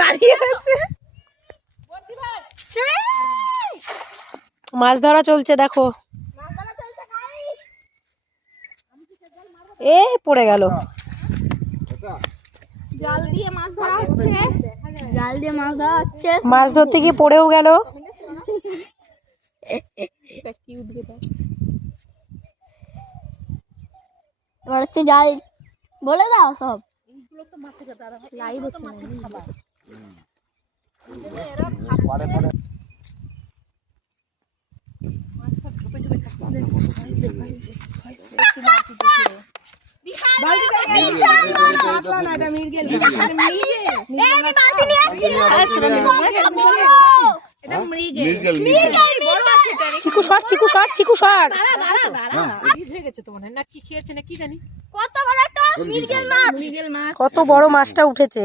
দাঁড়িয়ে আছে। মাছ ধরা চলছে দেখো। এ পড়ে গেল। জাল দিয়ে মাছ ধরা হচ্ছে, জাল দিয়ে মাছ ধরা হচ্ছে। মাছ ধরতে গিয়ে পড়েও গেল। এবার হচ্ছে জাল বলে দাও সব। চিকু শট, চিকু শট, চিকু শট। কত বড় একটা মৃগেল মাছ। কত বড় মাছটা উঠেছে।